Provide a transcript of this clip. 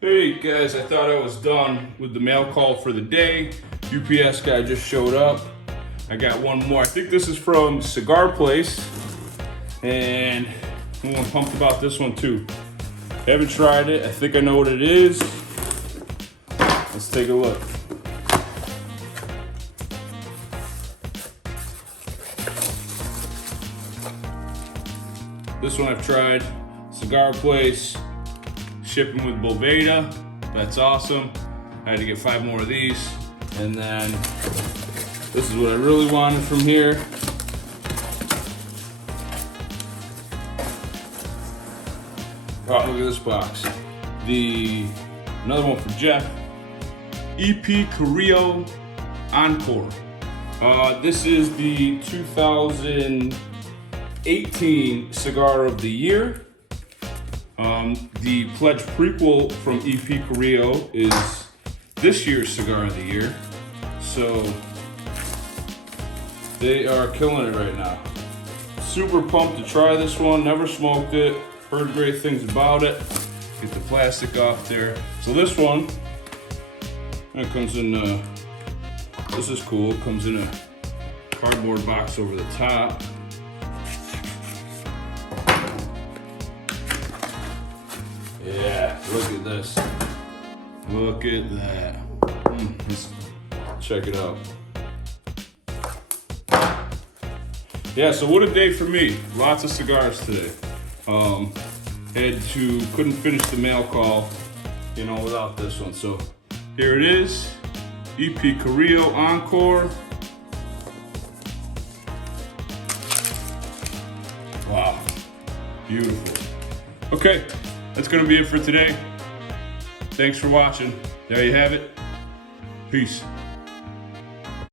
Hey guys, I thought I was done with the mail call for the day. UPS guy just showed up. I got one more. I think this is from Cigar Place. And I'm pumped about this one too. Haven't tried it. I think I know what it is. Let's take a look. This one I've tried. Cigar Place. Shipping with Boveda. That's awesome. I had to get 5 more of these. And then this is what I really wanted from here. Oh, look at this box. Another one for Jeff. EP Carrillo Encore. This is the 2018 Cigar of the Year. The Pledge Prequel from EP Carrillo is this year's Cigar of the Year. So they are killing it right now. Super pumped to try this one. Never smoked it. Heard great things about it. Get the plastic off there. So this one, it comes in, this is cool. It comes in a cardboard box over the top. Yeah, look at this. Look at that. Let's check it out. Yeah, so what a day for me. Lots of cigars today. Couldn't finish the mail call, without this one. So here it is, EP Carrillo Encore. Wow, beautiful. Okay, that's gonna be it for today. Thanks for watching. There you have it. Peace.